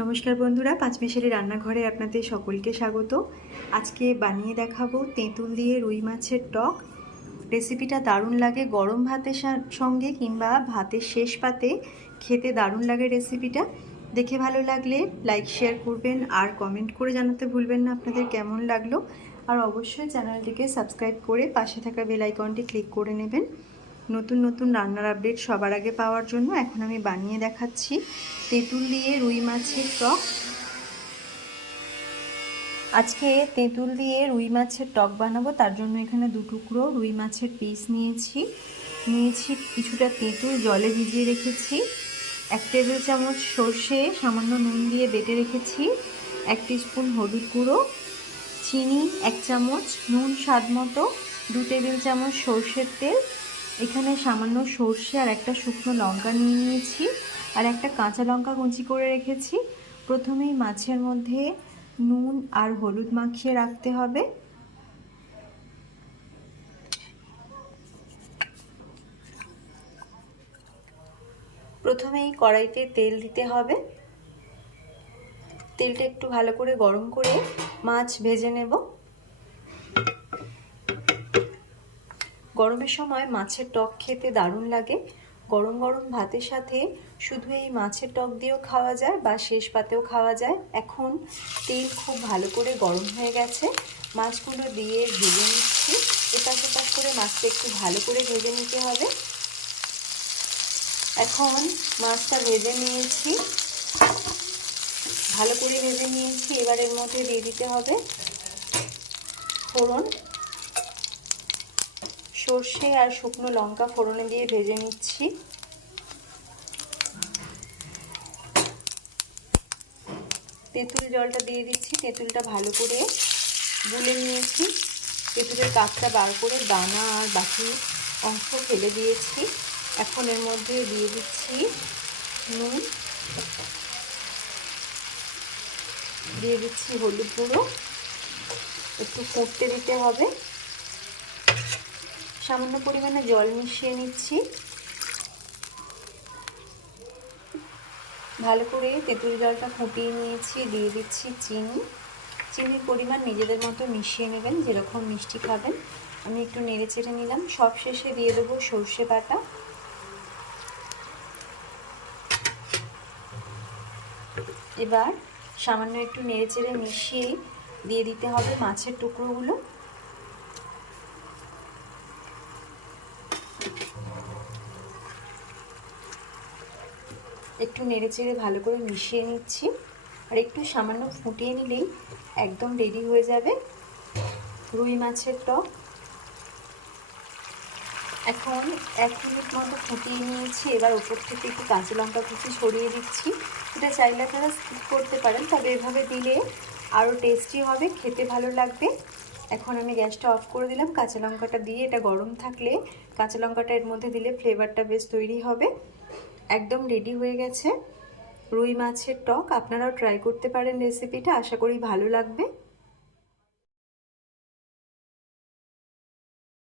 নমস্কার বন্ধুরা পাঁচমিশালি রান্নাঘরে আপনাদের সকলকে স্বাগত। আজকে বানিয়ে দেখাবো তেঁতুল দিয়ে রুই মাছের টক। রেসিপিটা দারুণ লাগে গরম ভাতের সঙ্গে কিংবা ভাতের শেষ পাতে। খেতে দারুণ লাগে রেসিপিটা। দেখে ভালো লাগলে লাইক, শেয়ার করবেন আর কমেন্ট করে জানাতে ভুলবেন না আপনাদের কেমন লাগল। আর অবশ্যই চ্যানেলটিকে সাবস্ক্রাইব করে পাশে থাকা বেল আইকনটি ক্লিক করে নেবেন। নতুন নতুন রান্নার আপডেট সবার আগে পাওয়ার জন্য এখন আমি বানিয়ে দেখাচ্ছি। তেঁতুল দিয়ে রুই মাছের টক। আজকে তেঁতুল দিয়ে রুই মাছের টক বানাবো, তার জন্য এখানে দু টুকরো রুই মাছের পিস নিয়েছি। নিয়েছি কিছুটা তেঁতুল, জলে ভিজিয়ে রেখেছি। এক টেবিল চামচ সর্ষে, সামান্য নুন দিয়ে বেটে রেখেছি। এক স্পুন হলুদ গুঁড়ো, চিনি, এক চামচ নুন স্বাদ মতো, দু টেবিল চামচ সর্ষের তেল এখানে সামান্য সর্ষে আর একটা শুকনো লঙ্কা নিয়ে নিয়েছি আর একটা কাঁচা লঙ্কা কুচি করে রেখেছি। প্রথমেই মাছের মধ্যে নুন আর হলুদ মাখিয়ে রাখতে হবে। প্রথমেই কড়াইতে তেল দিতে হবে। তেলটা একটু ভালো করে গরম করে মাছ ভেজে নেব। গরমের সময় মাছের টক খেতে দারুণ লাগে। গরম গরম ভাতের সাথে শুধু এই মাছের টক দিয়েও খাওয়া যায় বা শেষ পাতেও খাওয়া যায়। এখন তেল খুব ভালো করে গরম হয়ে গেছে। মাছগুলো দিয়ে ভেজে নিচ্ছি। এপাশ ওপাশ করে মাছটা একটু ভালো করে ভেজে নিতে হবে। এখন মাছটা ভেজে নিয়েছি। ভালো করে ভেজে নিয়েছি। এবার এর মধ্যে দিয়ে দিতে হবে ফোড়ন। সর্ষে আর শুকনো লঙ্কা ফোড়নে দিয়ে ভেজে নিচ্ছি। তেঁতুল জলটা দিয়ে দিচ্ছি, তেঁতুলটা ভালো করে গুলে নিয়েছি। তেঁতুলের কাপটা বার করে দানা আর বাকি অংশ ফেলে দিয়েছি। এখন এর মধ্যে দিয়ে দিচ্ছি নুন। দিয়ে দিচ্ছি হলুদ গুঁড়ো। একটু ফুটতে দিতে হবে। সামান্য পরিমাণে জল মিশিয়ে নিচ্ছি। ভালো করে তেঁতুল জলটা ফুটিয়ে নিয়েছি, দিয়ে দিচ্ছি চিনি। চিনির পরিমাণ নিজেদের মতো মিশিয়ে নেবেন, যেরকম মিষ্টি খাবেন। আমি একটু নেড়ে চেড়ে নিলাম। সব শেষে দিয়ে দেবো সর্ষে বাটা। এবার সামান্য একটু নেড়ে চেড়ে মিশিয়ে দিয়ে দিতে হবে মাছের টুকরোগুলো। একটু নেড়ে চেড়ে ভালো করে মিশিয়ে নিচ্ছি। আর একটু সামান্য ফুটিয়ে নিলেই একদম রেডি হয়ে যাবে রুই মাছের টক। এখন এক মিনিট মতো ফুটিয়ে নিয়েছি, এবার ওপর থেকে একটু কাঁচা লঙ্কা কুচি ছড়িয়ে দিচ্ছি। এটা চাইলে আপনারা স্কিপ করতে পারেন, তবে এভাবে দিলে আরও টেস্টি হবে, খেতে ভালো লাগবে। এখন আমি গ্যাসটা অফ করে দিলাম, কাঁচা লঙ্কাটা দিয়ে এটা গরম থাকলে কাঁচা লঙ্কাটা এর মধ্যে দিলে ফ্লেভারটা বেশ তৈরি হবে। একদম রেডি হয়ে গেছে। রুই মাছের টক, আপনারাও ট্রাই করতে পারেন রেসিপিটা আশা করি ভালো লাগবে।